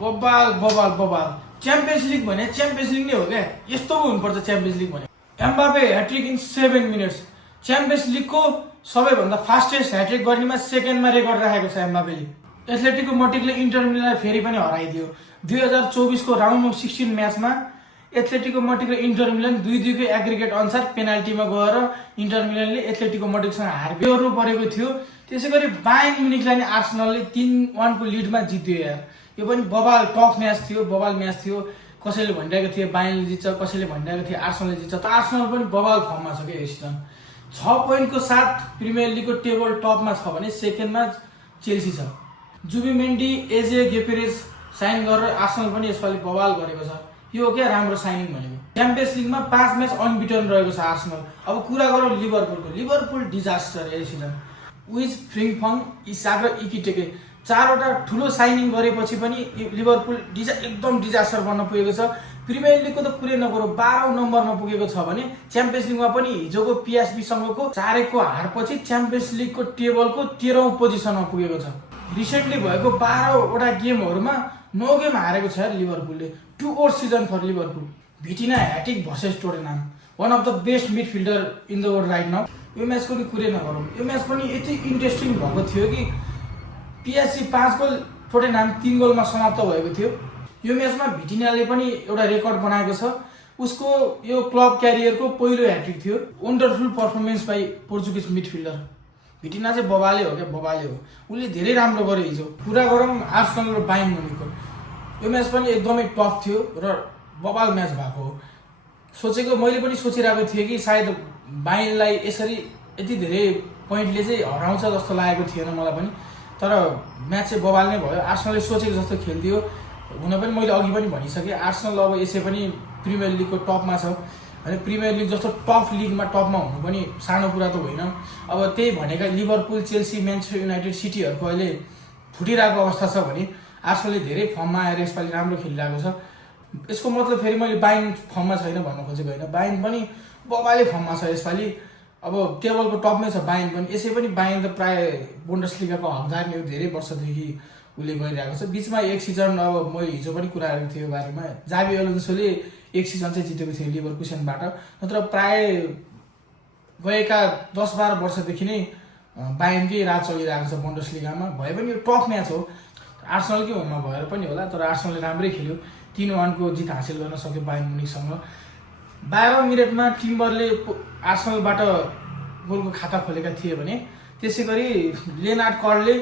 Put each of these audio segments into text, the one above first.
बबाल बबाल बबाल च्याम्पियन्स लिग भने च्याम्पियन्स लिग नै हो क्या। यस्तो पो हुनुपर्छ च्याम्पियन्स लिग भने। Mbappe hat-trick in 7 minutes. Champions लिगको सबैभन्दा फास्टेस्ट ह्याट्रिक गर्नेमा सेकेन्डमा रेकर्ड राखेको छ एम्बापेले। एथलेटिको मड्रिडले इन्टर मिलानलाई फेरि पनि हराइदियो। 2024 को राउन्ड अफ 16 म्याचमा एथलेटिको मड्रिड र इन्टर मिलान 2-2 एग्रिगेट अनुसार पेनाल्टीमा गएर इन्टर मिलानले एथलेटिको मड्रिडसँग हार बेहोर्नु परेको थियो। त्यसैगरी बायर्न म्युनिखलाई नि आर्सेनलले 3-1 को लिडमा जित्यो यार। यो पनि बबाल टफ म्याच थियो, बबाल म्याच थियो। कसैले भनिरहेको थियो बायर्नले जित्छ, कसैले भनिरहेको थियो आर्सेनलले जित्छ। त आर्सेनल पनि बबाल फर्ममा छ क्या यो सिजन। 6 पोइन्टको साथ प्रिमियर लिगको टेबल टपमा छ भने सेकेन्डमा चेल्सी छ। जुबिमेन्डी, एजे गेपेरेज साइन गरेर आर्सेनल पनि यसपालि बबाल गरेको छ। यो हो क्या राम्रो साइनिङ भनेको। च्याम्पियन्स लिगमा 5 म्याच अनबिटन रहेको छ आर्सेनल। अब कुरा गरौँ लिभरपुलको। लिभरपुल डिजास्टर यो सिजन। विज, फ्रिङफङ, इसाक र इकिटेके 4वटा ठुलो साइनिङ गरेपछि पनि लिभरपुल एकदम डिजास्टर बन्न पुगेको छ। प्रिमियर लिगको त कुरै नगरौँ 12औं नम्बरमा पुगेको छ भने च्याम्पियन्स लिगमा पनि हिजोको पिएसबीसँगको 4-1 को हारपछि च्याम्पियन्स लिगको टेबलको 13औं पोजिसनमा पुगेको छ। रिसेन्टली भएको 12वटा गेमहरूमा 9 गेम हारेको छ यार लिभरपुलले। 2 worst season for Liverpool. Vitinha hat trick versus Tottenham, one of the best midfielder in the world right now. यो म्याचको नि कुरै नगरौँ। यो म्याच पनि यति इन्ट्रेस्टिङ भएको थियो कि पिएसजी 5 गोल, टोटेनहाम 3 गोलमा समाप्त भएको थियो। यो म्याचमा भिटिनाले पनि एउटा रेकर्ड बनाएको छ। उसको यो क्लब क्यारियरको पहिलो ह्याट्रिक थियो। Wonderful performance by Portuguese midfielder. Vitinha चाहिँ बबाले हो क्या, बबाले हो। उसले धेरै राम्रो गर्यो हिजो। कुरा गरौँ आर्सेनल र बायर्न म्युनिखको। यो म्याच पनि एकदमै टफ थियो र बबाल म्याच भएको हो। मैले पनि सोचिरहेको थिएँ कि सायद बायर्नलाई यसरी यति धेरै पोइन्टले चाहिँ हराउँछ जस्तो लागेको थिएन मलाई पनि। तर म्याच चाहिँ बबाल नै भयो। आर्सेनलले सोचेको जस्तो खेलिदियो। हुन पनि मैले अघि पनि भनिसकेँ आर्सेनल अब यसै पनि प्रिमियर लिगको टपमा छ। अनि प्रिमियर लिग जस्तो टफ लिगमा टपमा हुनु पनि सानो कुरा त होइन। अब त्यही भनेका लिभरपुल, चेल्सी, म्यान्चेस्टर युनाइटेड, सिटीहरूको अहिले फुटिरहेको अवस्था छ भने आर्सेनलले धेरै फर्ममा आएर यसपालि राम्रो खेलिरहेको छ। यसको मतलब फेरि मैले बायर्न फर्ममा छैन भन्न खोजेको होइन। बायर्न पनि बबाले फर्ममा छ यसपालि। अब टेबलको टपमै छ बायर्न पनि। यसै पनि बायर्न त प्राय बुन्डेसलिगाको हकदार नै हो। धेरै वर्षदेखि उसले गरिरहेको छ। बिचमा एक सिजन अब मैले हिजो पनि कुरा गरेको थिएँ यो बारेमा, जाबी अलोन्सोले एक सिजन चाहिँ जितेको थियो लिभरकुसेनबाट। नत्र प्राय गएका 10-12 वर्षदेखि नै बायर्नकै राज चलिरहेको छ बुन्डेसलिगामा। भए पनि यो टफ म्याच हो। आर्सेनलकै होममा भएर पनि होला, तर आर्सेनलले राम्रै खेल्यो। 3-1 को जित हासिल गर्न सक्यो बायर्न म्युनिखसँग। 12औं मिनटमा टिम्बरले आर्सेनलबाट गोलको खाता खोलेका थिए भने त्यसै गरी लेनार्ड कर्लले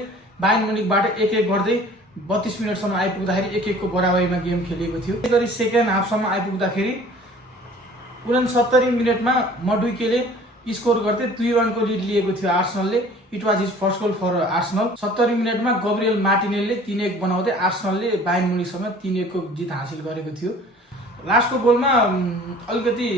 बायर्न म्युनिखबाट 1-1 गर्दै 32 मिनटसम्म आइपुग्दाखेरि 1-1 को बराबरीमा गेम खेलिएको थियो। त्यसै गरी सेकेन्ड हाफसम्म आइपुग्दाखेरि 69 मिनटमा मडुइकेले स्कोर गर्दै 2-1 को लिड लिएको थियो आर्सेनलले। It was his first goal for Arsenal. 70 मिनटमा गब्रियल मार्टिनेलले 3-1 बनाउँदै आर्सेनलले बायर्न म्युनिखसँग 3-1 को जित हासिल गरेको थियो। लास्टको गोलमा अलिकति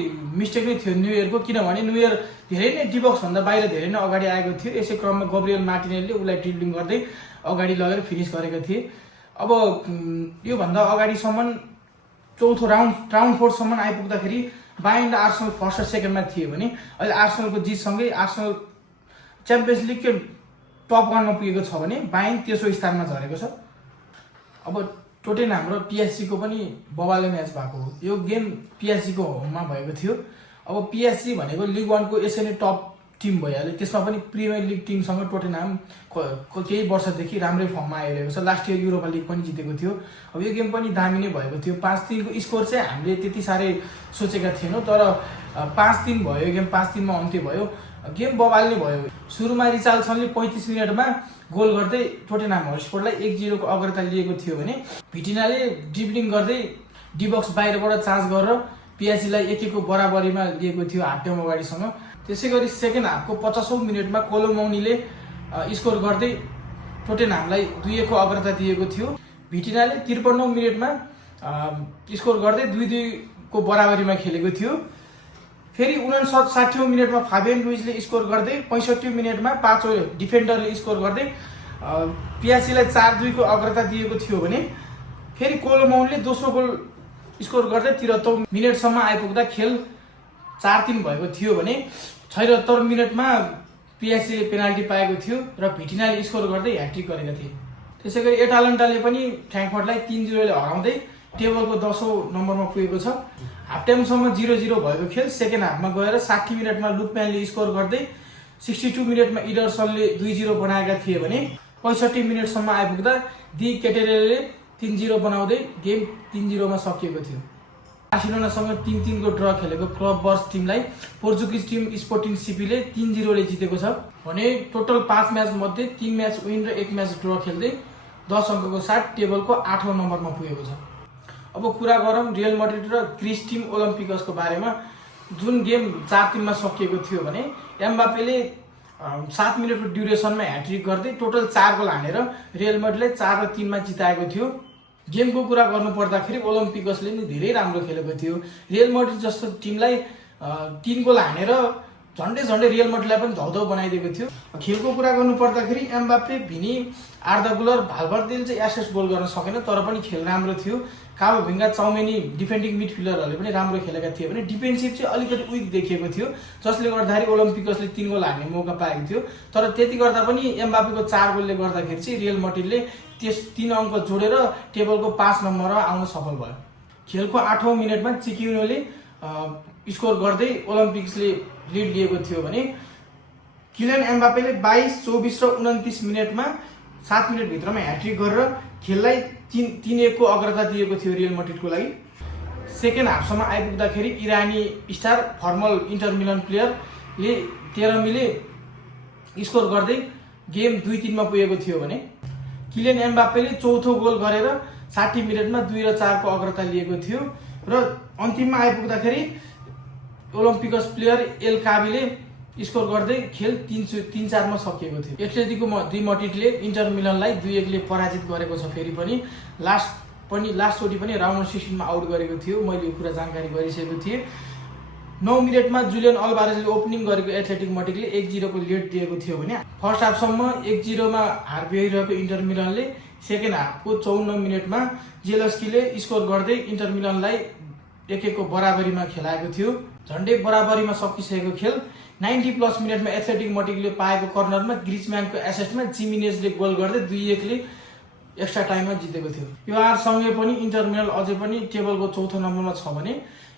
मिस्टेक नै थियो न्युयरको, किनभने न्युयर धेरै नै डिबक्सभन्दा बाहिर धेरै नै अगाडि आएको थियो। यसै क्रममा गब्रियल मार्टिनेलले उसलाई ड्रिब्लिङ गर्दै अगाडि लगेर फिनिस गरेका थिए। अब योभन्दा अगाडिसम्म चौथो राउन्ड 4सम्म आइपुग्दाखेरि बायर्न र आर्सेनल फर्स्ट र सेकेन्डमा थिए भने अहिले आर्सेनलको जितसँगै आर्सेनल च्याम्पियन्स लिगकै टप 1मा पुगेको छ भने बायर्न तेस्रो स्थानमा झरेको छ। अब टोटेनहाम र पिएसजीको पनि बबाले म्याच भएको हो। यो गेम पिएसजीको होममा भएको थियो। अब पिएसजी भनेको लिग 1 को यसै नै टप टिम भइहाल्यो। त्यसमा पनि प्रिमियर लिग टिमसँग टोटेनहाम केही वर्षदेखि राम्रै फर्ममा आइरहेको छ। लास्ट इयर युरोपा लिग पनि जितेको थियो। अब यो गेम पनि दामी नै भएको थियो। 5-3 को स्कोर चाहिँ हामीले त्यति साह्रै सोचेका थिएनौँ, तर 5-3 भयो गेम। 5-3 मा अन्त्य भयो। गेम बबाल नै भयो। सुरुमा रिचार्ल्सनले 35 मिनटमा गोल गर्दै टोटेनहाम हटस्परलाई 1-0 को अग्रता लिएको थियो भने भिटिनाले ड्रिब्लिङ गर्दै डिबक्स बाहिरबाट चार्ज गरेर पिएसजीलाई 1-1 को बराबरीमा लिएको थियो हाफ टाइम अगाडिसँग। त्यसै गरी सेकेन्ड हाफको 50औं मिनटमा कोलोमौनीले स्कोर गर्दै टोटेनहामलाई 2-1 को अग्रता दिएको थियो। भिटिनाले 53औं मिनटमा स्कोर गर्दै 2-2 को बराबरीमा खेलेको थियो। फेरि 59औं मिनटमा फाबियन लुइजले स्कोर गर्दै 65औं मिनटमा पाँचौं डिफेन्डरले स्कोर गर्दै पिएसजीलाई 4-2 को अग्रता दिएको थियो भने फेरि कोलोमौनले दोस्रो गोल स्कोर गर्दै 73औं मिनटसम्म आइपुग्दा खेल 4-3 भएको थियो भने 76 मिनटमा पिएसजीले पेनाल्टी पाएको थियो र भिटिनाले स्कोर गर्दै ह्याट्रिक गरेका थिए। त्यसैगरी एटालान्टाले पनि फ्र्याङ्कफर्टलाई 3-0 ले हराउँदै टेबलको 10औं नम्बरमा पुगेको छ। हाफ टाइमसम्म 0-0 भएको खेल सेकेन्ड हाफमा गएर 60 मिनेटमा लुकम्यानले स्कोर गर्दै 62 मिनेटमा इडरसनले 2-0 बनाएका थिए भने 65 मिनेटसम्म आइपुग्दा दी केटेरेलले 3-0 बनाउँदै गेम 3-0 मा सकिएको थियो। बार्सिलोनासँग 3-3 को ड्र खेलेको क्लब बर्स टिमलाई पोर्चुगिज टिम स्पोर्टिङ सिपीले 3-0 ले जितेको छ भने टोटल 5 म्याच मध्ये 3 म्याच विन र 1 म्याच ड्र खेल्दै 10 अङ्कको साथ टेबलको 8औं नम्बरमा पुगेको छ। अब कुरा गरौँ रियल मैड्रिड र ग्रीस टिम ओलम्पिकसको बारेमा। जुन गेम 4-3 मा सकिएको थियो भने एम्बापेले 7 मिनेटको ड्युरेसनमा ह्याट्रिक गर्दै टोटल 4 गोल हानेर रियल मैड्रिडलाई 4-3 मा जिताएको थियो। गेमको कुरा गर्नु पर्दाखेरि ओलम्पिकसले नि धेरै राम्रो खेलेको थियो। रियल मैड्रिड जस्तो टिमलाई 3 गोल हानेर झन्डै रियल मैड्रिडलाई पनि धौधौ बनाइदिएको थियो। खेलको कुरा गर्नु पर्दाखेरि एम्बापे, भिनी, आर्दा गुलर, भाल्भर्देले चाहिँ एसिस्ट गोल गर्न सकेन तर पनि खेल राम्रो थियो। काबोभिङ्गा, चाउमेनी डिफेन्डिङ मिडफिल्डरहरूले पनि राम्रो खेलेका थिए भने डिफेन्सिभ चाहिँ अलिकति विक देखिएको थियो जसले गर्दाखेरि ओलम्पिकसले 3 गोल हान्ने मौका पाएको थियो। तर त्यति गर्दा पनि एम्बापेको 4 गोलले गर्दाखेरि चाहिँ रियल मैड्रिडले त्यस 3 अङ्क जोडेर टेबलको 5 नम्बरमा आउन सफल भयो। खेलको 8औं मिनेटमा चिकिउनोले स्कोर गर्दै ओलम्पिक्सले लिड लिएको थियो भने किलियन एम्बापेले 22, 24 र 29 मिनेटमा 7 मिनेट भित्रमा ह्याट्रिक गरेर खेललाई 3-1 को अग्रता दिएको थियो रियल मैड्रिडको लागि। सेकेन्ड हाफसम्म आइपुग्दाखेरि इरानी स्टार फर्मल इन्टर मिलन प्लेयरले तेरमीले स्कोर गर्दै गेम 2-3 मा पुगेको थियो भने किलियन एम्बापेले चौथो गोल गरेर 60 मिनेटमा 2 र 4 को अग्रता लिएको थियो र अन्तिममा आइपुग्दाखेरि ओलम्पिकस प्लेयर एल काबीले स्कोर गर्दै खेल 3-4 मा सकिएको थियो। एथलेटिको दी मैड्रिडले इन्टर मिलनलाई 2-1 ले पराजित गरेको छ। फेरि पनि लास्टचोटि पनि राउन्ड 16 मा आउट गरेको थियो। मैले यो कुरा जानकारी गरिसकेको थिएँ। 9 मिनेटमा जुलियन अल्भारेजले ओपनिङ गरेको एथलेटिक मैड्रिडले 1-0 को लिड दिएको थियो भने फर्स्ट हाफसम्म 1-0 मा हार बिहोरिरहेको इन्टर मिलनले सेकेन्ड हाफको 54 मिनेटमा जेलस्कीले स्कोर गर्दै इन्टर मिलनलाई 1-1 को बराबरीमा खेलाएको थियो। झन्डै बराबरीमा सकिसकेको खेल 90+ मिनेटमा एथलेटिक मैड्रिडले पाएको कर्नरमा ग्रिजम्यानको एसिस्टमा जिमिनेजले गोल गर्दै 2-1 ले एक्स्ट्रा टाइममा जितेको थियो। यो हारसँगै पनि इन्टर मिलन अझै पनि टेबलको 4थो नम्बरमा छ भने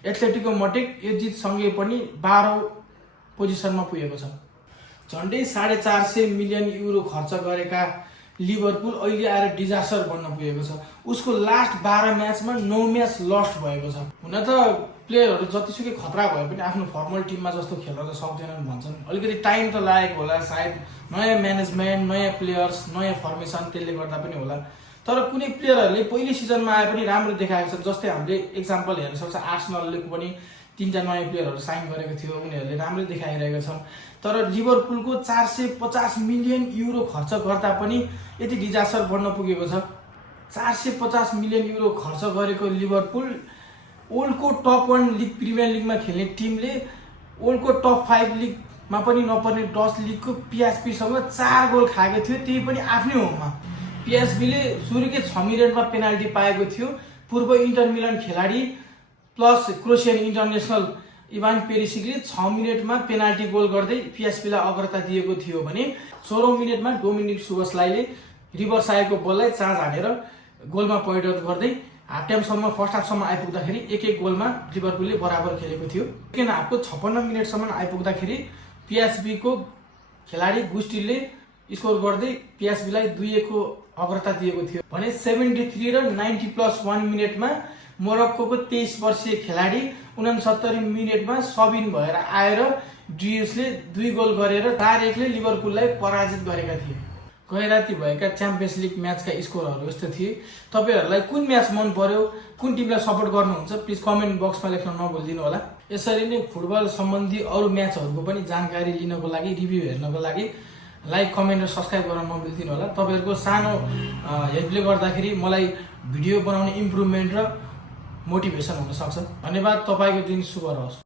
एथलेटिको मैड्रिड यो जितसँगै पनि 12औं पोजिसनमा पुगेको छ। झन्डै 450 मिलियन युरो खर्च गरेका लिभरपुल अहिले आएर डिजास्टर बन्न पुगेको छ। उसको लास्ट 12 म्याचमा 9 म्याच लस्ट भएको छ। हुन त प्लेयरहरू जतिसुकै खतरा भए पनि आफ्नो फर्मल टिममा जस्तो खेल्न त सक्दैनन् भन्छन्। अलिकति टाइम त लागेको होला सायद, नयाँ म्यानेजमेन्ट, नयाँ प्लेयर्स, नयाँ फर्मेसन, त्यसले गर्दा पनि होला। तर कुनै प्लेयरहरूले पहिलो सिजनमा आए पनि राम्रो देखाएको छ। जस्तै हामीले एक्जाम्पल हेर्न सक्छ, आर्सेनलले पनि 3टा नयाँ प्लेयरहरू साइन गरेको थियो, उनीहरूले राम्रै देखाइरहेका छन्। तर लिभरपुलको 450 मिलियन युरो खर्च गर्दा पनि यति डिजास्टर बन्न पुगेको छ। 450 मिलियन युरो खर्च गरेको लिभरपुल वर्ल्डको टप 1 लिग प्रिमियर लिगमा खेल्ने टिमले वर्ल्डको टप 5 लिगमा पनि नपर्ने डच लिगको पिएसपीसँग 4 गोल खाएको थियो, त्यही पनि आफ्नै होममा। पिएसबीले सुरुकै 6 मिनेटमा पेनाल्टी पाएको थियो। पूर्व इन्टर मिलन खेलाडी प्लस क्रोसियन इन्टरनेसनल इभान पेरिसिकले 6 मिनेटमा पेनाल्टी गोल गर्दै पिएसबीलाई अग्रता दिएको थियो भने 16औं मिनेटमा डोमिनिक सुबसलाईले रिभरसाइडको बललाई चार्ज हानेर गोलमा परिणत गर्दै हाफ टाइमसम्म फर्स्ट हाफसम्म आइपुग्दाखेरि 1-1 गोलमा लिभरपुलले बराबर खेलेको थियो। सेकेन्ड हाफको 56 मिनेटसम्म आइपुग्दाखेरि पिएसबीको खेलाडी गुस्टिलले स्कोर गर्दै पिएसबीलाई 2-1 को अग्रता दिएको थियो भने 73 र 90+1 मिनेटमा मोरक्कोको 23 वर्षीय खेलाडी 69 मिनेटमा सबिन भएर आएर ड्रियुसले 2 गोल गरेर 4-1 ले लिभरपुललाई पराजित गरेका थिए। गैराती भएका च्याम्पियन्स लिग म्याचका स्कोरहरू यस्तो थिए। तपाईहरुलाई कुन म्याच मन पर्यो, कुन टिमलाई सपोर्ट गर्नुहुन्छ, प्लिज कमेन्ट बक्समा लेख्न नभुल्दिनु होला। यसरी नै फुटबल सम्बन्धी अरु म्याचहरूको पनि जानकारी लिनको लागि, रिभ्यू हेर्नको लागि लाइक, कमेन्ट र सब्स्क्राइब गर्न नबिर्सिनु होला। तपाईहरुको सानो हेल्पले गर्दाखेरि मलाई भिडियो बनाउने इम्प्रुभमेन्ट र मोटिभेसन हुन सक्छ। धन्यवाद। तपाईको दिन शुभ रहोस्।